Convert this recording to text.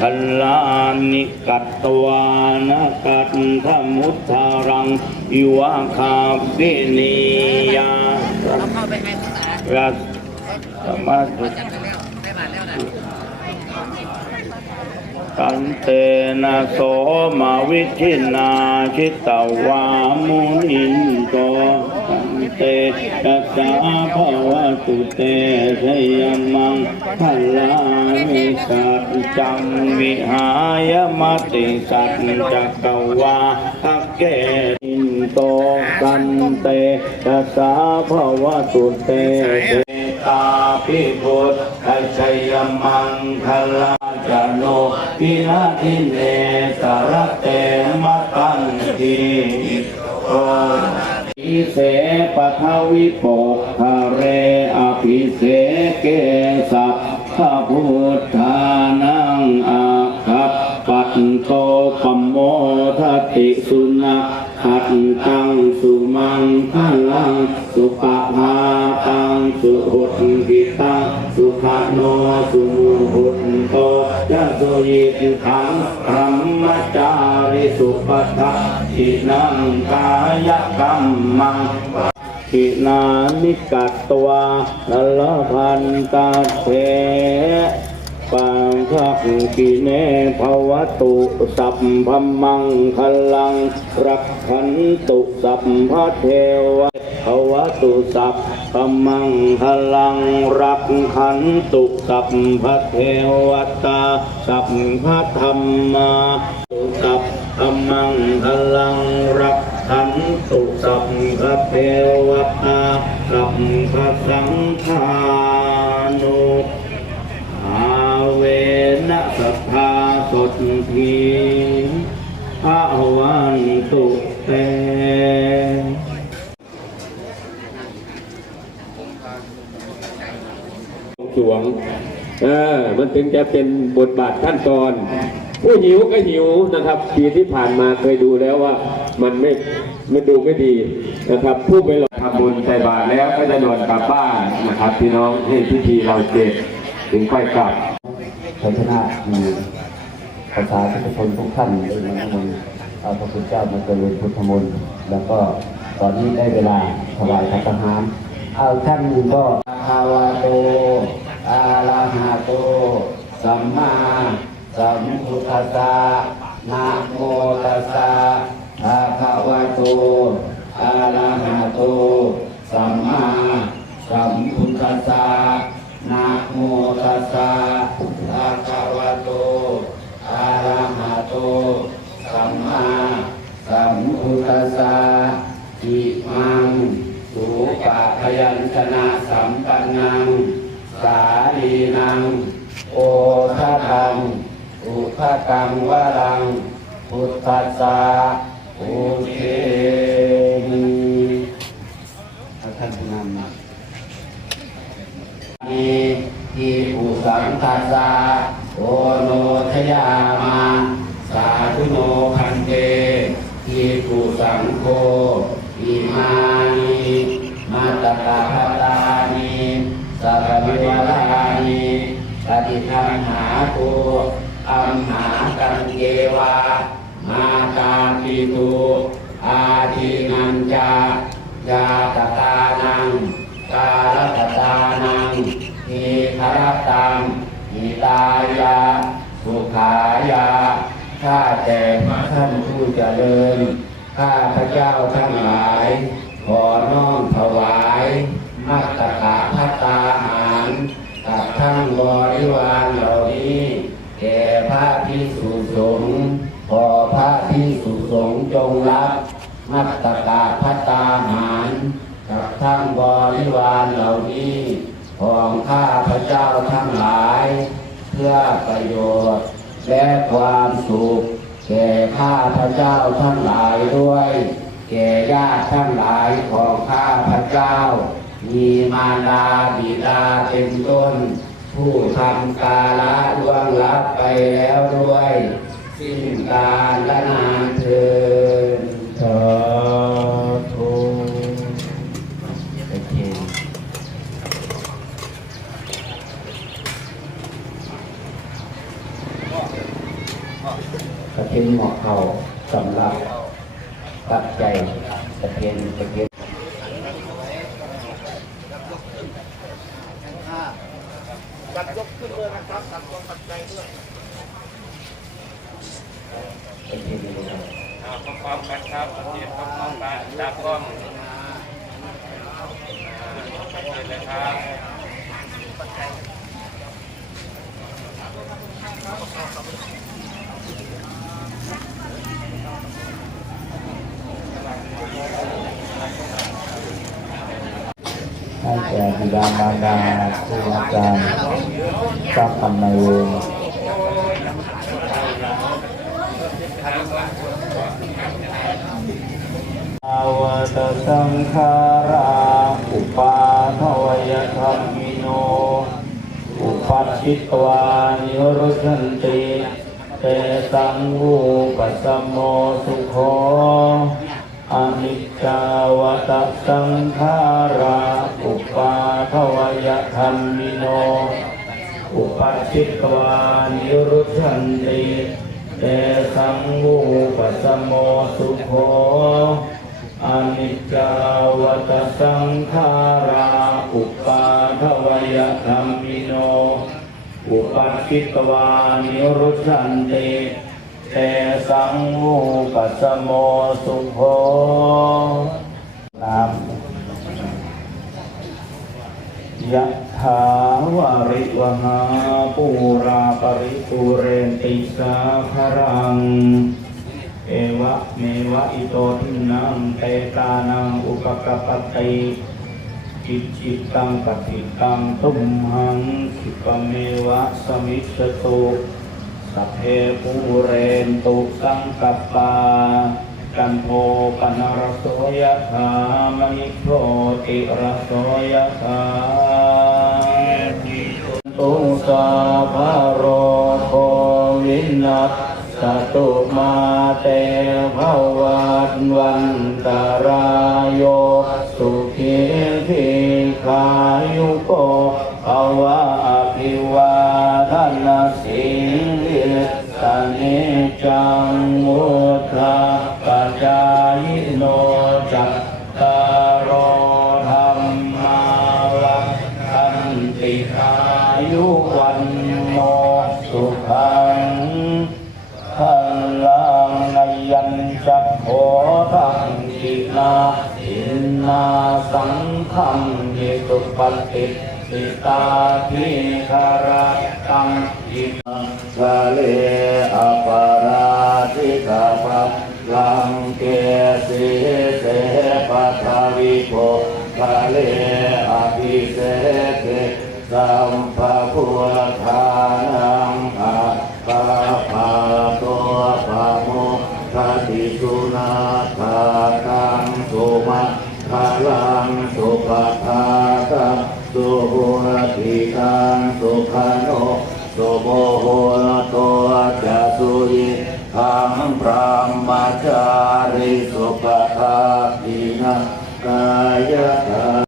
พลานิกัตตวานกัตถมุทธารังอิวะคาปินียาเราเข้าไปให้ภาษารัสสมาธิจัดไปแล้วได้บาทแล้วนะกันเตนะโสมาวิชินาชิตวามุนินโต เตตัสสะภาวตุเตชยมังพลานิสัจจังวิหายมติสัจจักวาทักเกอินโตกันเตตัสสะภาวตุเตเตตาพิพุทธชัยมังคลาจโนปินาทิเนสารเตมตันทีโออิ เสปะทวิปกทะเรอภิเสเกสัพพพุทธานังอาคัปปัตโตปมโมทติสุนัขัดตังสุมังพลังสุปะภาตังสุหุตหิตังสุขโนสุหุตโตยะสุยิทังธรรมจาริสุปทั ทินังกายกรรมังทินานิกัตตวานลพันตาเทปังทักกิเนภวตุสัพพมังคลัง รักขันตุสัพพเทวะภวตุสัพพมังคลัง รักขันตุสัพพเทวตาสัพพธรรมา ตุสัพพมังคลังรักขันตุสัพพเทวตาสัพพสังฆานุอาเวนะสัทธาสดทีพระวันตุเตสวงเออมันถึงจะเป็นบทบาทขั้นตอน ผู้หิวก็หิวนะครับ ปีที่ผ่านมาเคยดูแล้วว่ามันไม่ไม่ดูไม่ดีนะครับ ผู้ไปหลอกทำบุญใส่บาตรแล้วก็จะนอนกลับบ้านนะครับพี่น้องให้พิธีเราเสร็จถึงค่อยกลับชัยชนะมีประชาชนทุกคนทุกท่านด้วยนะมนต์เอาพระคุณเจ้ามาเจริญพุทธมนต์แล้วก็ตอนนี้ได้เวลาถวายพระทหารเอาท่านก็ภาวะโตอะระหะโตสัมมา สัมพุทธัสสะนะโมตัสสะภะคะวะโตอะระหะโตสัมมาสัมพุทธัสสะนะโมตัสสะภะคะวะโตอะระหะโตสัมมาสัมพุทธัสสะอิมังสุปะพยัญชนะสัมปันนัง สาลีนัง โอทะทังอุทะ กังวรังพุทธัสสะโอเคมิท่านผู้นำมีทีปุสังคัสสะโอโนทยามาสาธุโนพันเตทีปุสังโฆอิมานิมาตตาภตานิสัพพิวารานิปฏิทังหาภูอัมหา กังเกวามาตาปิตุอาทินันจายาตตานังกาลตตานังทีคารตังหิตายาสุขายาข้าแต่ท่านผู้เจริญข้าพระเจ้าทั้งหลาย ขอน้อมถวายมัตตกะพัตตาหารกับทั้งบริวารเหล่านี้แก่พระพิสุส งฆ์จงรับมัตตกะพัตตาหารกับทั้งบริวารเหล่านี้ของข้าพระเจ้าทั้งหลาย เพื่อประโยชน์และความสุขแก่ข้าพระเจ้าทั้งหลายด้วย แก่ญาติทั้งหลายของข้าพระเจ้า มีมารดาบิดาเป็นต้น ผู้ทำกาละล่วงลับไปแล้วด้วย สิ้นกาลและนานเทิน สาธุโอเคกระเทียมหมอกเขาสำหรับตัดใจกระเทียมกระเทียมกระเทียมเลยครับ พร้อมกันครับเทียบพร้อมๆกันจากกล้องเห็นเลยครับให้แก่บิดามารดาครูอาจารย์เจ้ากรรมนายเวรอาว ตสังขาราอุปาทวยธรรมิโน อุปัชิตวานิรุชันติเตสังวูปัสมโมสุโขอนิจจาวตสังขาราอุปาทวยธรรมิโน อุปัชิตวานิรุชันติเตสังวูปัสมโมสุโขอ อนิจจาวตสังขาราอุปาทวยธรรมิโน อุปัชิตวานิรุชันติเตสังวูปัสมโมสุโขนามยะถาวาริวหาปูราปริปุเรนติสาครัง เอวะเมวะอิโตทินังเตตานังอุปกปติจิตจิตตังปฏิตังตุมหังคิปเมวะสมิสตุสัพเพปูเรนตุสังกปากันโทปนรสโสยธามณิโชติรสโสยธาตุสาภโรโควินัสตุมา นาอินนาสังขังเยตุปฏิสิตาทิคารตังอิมังสเลอปาราติกาปัลังเกสิเสปัทาวิโกสะเลอภิเสกสัม ลังสุปทาตังสุภูติตังสุขโนสุโมโหตัวจะสุยิทังพระมจาริสุปทาตินะกายะ